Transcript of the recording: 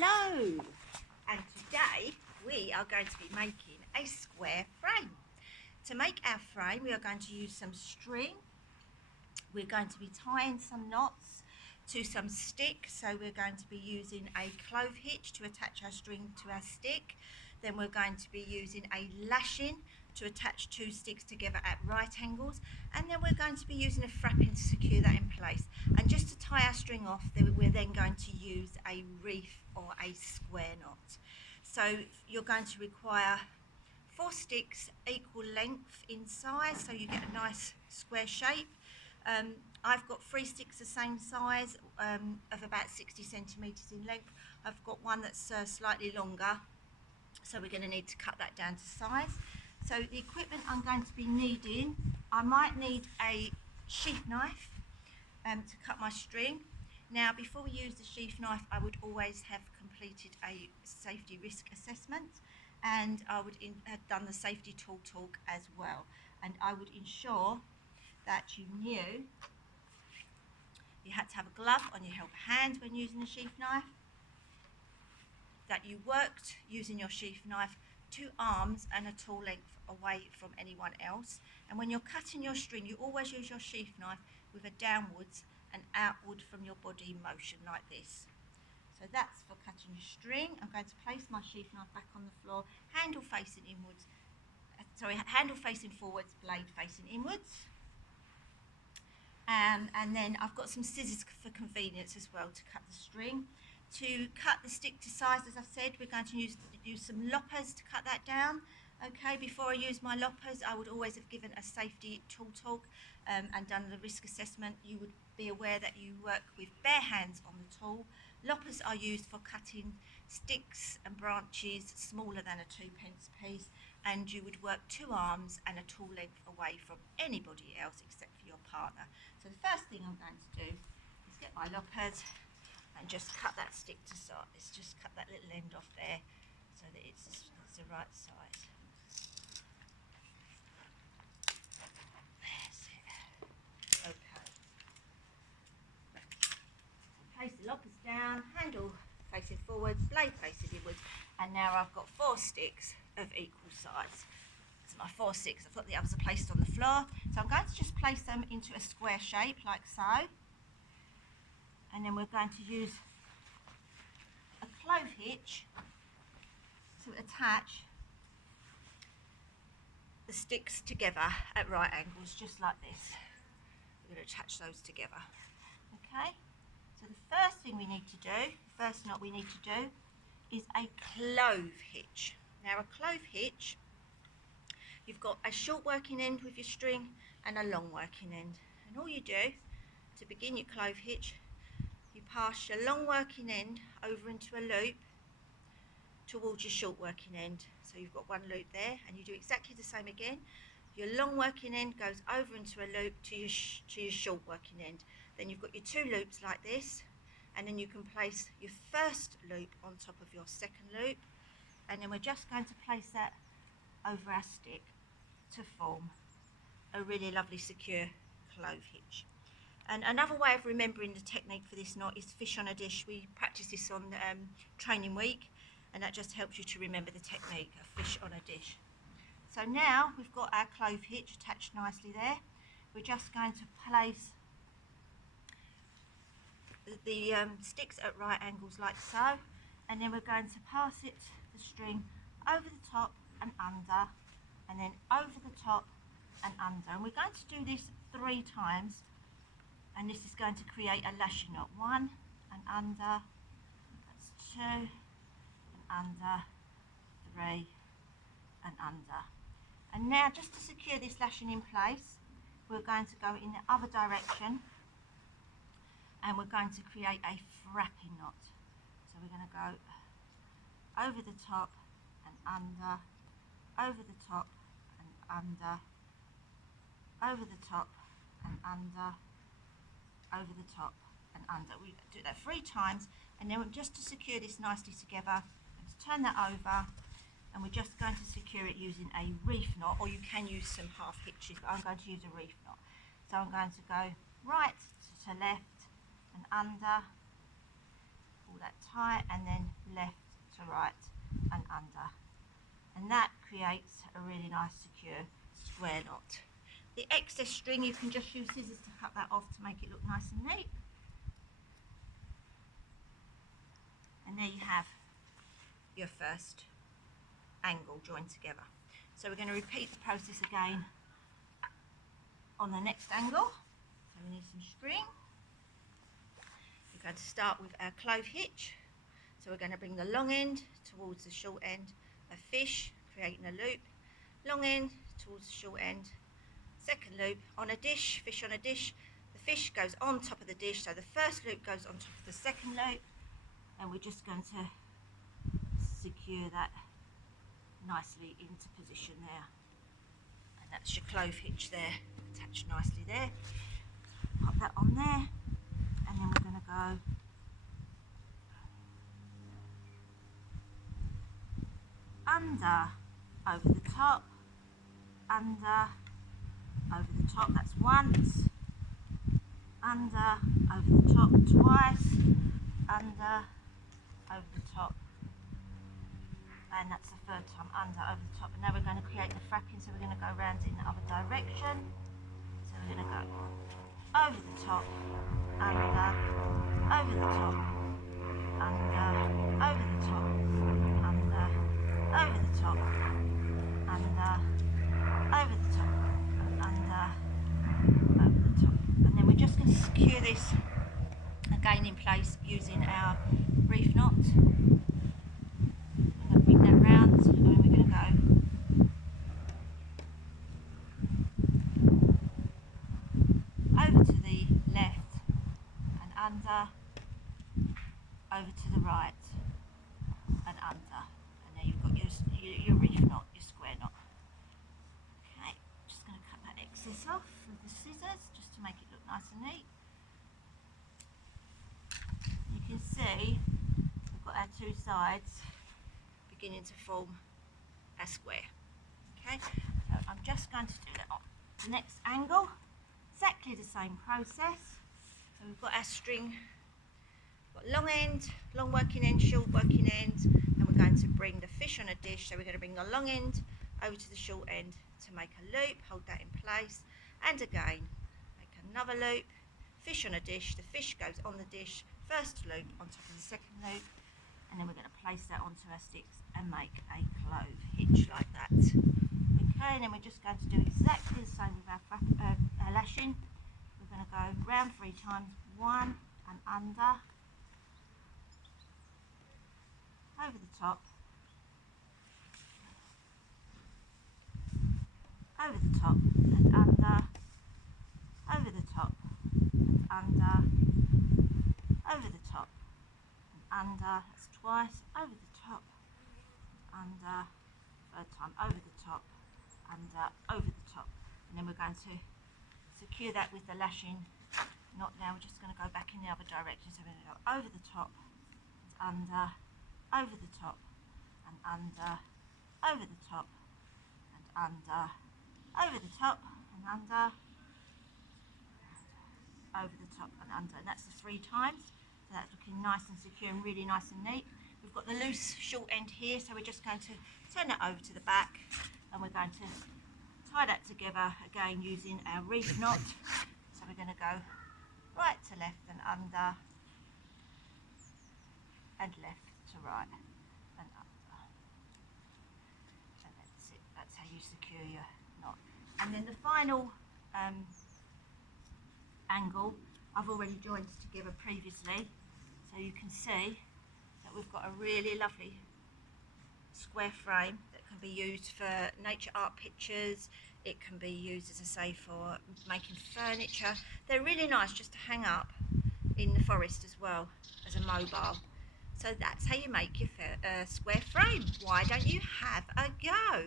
Hello, and today we are going to be making a square frame. To make our frame we are going to use some string. We're going to be tying some knots to some stick, so we're going to be using a clove hitch to attach our string to our stick. Then we're going to be using a lashing to attach two sticks together at right angles, and then we're going to be using a frapping to secure that in place. And just to tie our string off, we're then going to use a reef or a square knot. So you're going to require 4 sticks equal length in size, so you get a nice square shape. I've got 3 sticks the same size, of about 60 centimetres in length. I've got one that's slightly longer, so we're going to need to cut that down to size. So the equipment I'm going to be needing, I might need a sheath knife to cut my string. Now, before we use the sheath knife, I would always have completed a safety risk assessment, and I would have done the safety tool talk as well. And I would ensure that you knew you had to have a glove on your hand when using the sheath knife, that you worked using your sheath knife 2 arms and a tool length away from anyone else. And when you're cutting your string, you always use your sheath knife with a downwards and outward from your body motion like this. So that's for cutting your string. I'm going to place my sheath knife back on the floor, handle facing inwards, handle facing forwards, blade facing inwards. And then I've got some scissors for convenience as well to cut the string. To cut the stick to size, as I've said, we're going to use some loppers to cut that down. Okay, before I use my loppers, I would always have given a safety tool talk and done the risk assessment. You would be aware that you work with bare hands on the tool. Loppers are used for cutting sticks and branches smaller than a 2p piece, and you would work 2 arms and a tool length away from anybody else except for your partner. So the first thing I'm going to do is get my loppers and just cut that stick to size. Just cut that little end off there so that it's the right size. There's it. Okay. Place the loppers down, handle facing forwards, blade facing inwards, and now I've got 4 sticks of equal size. So my 4 sticks, I've got the others are placed on the floor. So I'm going to just place them into a square shape like so. And then we're going to use a clove hitch to attach the sticks together at right angles, just like this. We're going to attach those together. Okay, so the first thing we need to do, the first knot we need to do, is a clove hitch. Now, a clove hitch, you've got a short working end with your string and a long working end. And all you do to begin your clove hitch, you pass your long working end over into a loop towards your short working end. So you've got 1 loop there, and you do exactly the same again. Your long working end goes over into a loop to your short working end. Then you've got your 2 loops like this, and then you can place your first loop on top of your second loop, and then we're just going to place that over our stick to form a really lovely secure clove hitch. And another way of remembering the technique for this knot is fish on a dish. We practice this on training week, and that just helps you to remember the technique of fish on a dish. So now we've got our clove hitch attached nicely there. We're just going to place the sticks at right angles like so, and then we're going to pass the string over the top and under, and then over the top and under. And we're going to do this 3 times. And this is going to create a lashing knot. 1 and under, that's 2 and under, 3 and under. And now, just to secure this lashing in place, we're going to go in the other direction, and we're going to create a frapping knot. So we're going to go over the top and under, over the top and under, over the top and under, over the top and under. We do that 3 times, and then just to secure this nicely together, let's turn that over, and we're just going to secure it using a reef knot, or you can use some half hitches, but I'm going to use a reef knot. So I'm going to go right to left and under, pull that tight, and then creates a really nice secure square knot. The excess string, you can just use scissors to cut that off to make it look nice and neat. And there you have your first angle joined together. So we're going to repeat the process again on the next angle. So we need some string. We're going to start with our clove hitch. So we're going to bring the long end towards the short end, a fish, creating a loop, long end towards the short end, second loop on a dish, fish on a dish. The fish goes on top of the dish, so the first loop goes on top of the second loop, and we're just going to secure that nicely into position there. And that's your clove hitch there, attached nicely there. Pop that on there, and then we're going to go under, over the top, under, over the top, that's once, under, over the top twice, under, over the top, and that's the third time, under, over the top. And now we're going to create the frapping, so we're going to go around in the other direction. So we're going to go over the top, under, over the top, under, over the top, under, over the top, under, over the top, under, over the top. And then we're just going to secure this again in place using our reef knot. We're going to bring that round, and we're going to go over to the left and under, over to the right and under. And there you've got your reef knot, your square knot. Okay, just going to cut that excess off with the scissors just to make it look nice and neat. You can see we've got our two sides beginning to form a square. Okay, so I'm just going to do that on the next angle. Exactly the same process. So we've got our string, got long end, long working end, short working end, and we're going to bring the fish on a dish. So we're going to bring the long end over to the short end to make a loop, hold that in place, and again make another loop, fish on a dish, the fish goes on the dish, first loop on top of the second loop, and then we're going to place that onto our sticks and make a clove hitch like that. Okay, and then we're just going to do exactly the same with our lashing. We're going to go round 3 times, 1 and under, over the top, over the top and under, over the top and under, over the top and under, that's twice, over the top, under, third time, over the top, under, over the top. And then we're going to secure that with the lashing knot. Now we're just going to go back in the other direction, so we're going to go over the top and under, over the top and under, over the top and under, over the top and under, over the top and under. And that's the 3 times. So that's looking nice and secure and really nice and neat. We've got the loose short end here, so we're just going to turn that over to the back, and we're going to tie that together again using our reef knot. So we're going to go right to left and under, and left to right and under. And that's it. That's how you secure your knot. And then the final angle I've already joined together previously, so you can see that we've got a really lovely square frame that can be used for nature art pictures. It can be used, as I say, for making furniture. They're really nice just to hang up in the forest as well as a mobile. So that's how you make your square frame. Why don't you have a go?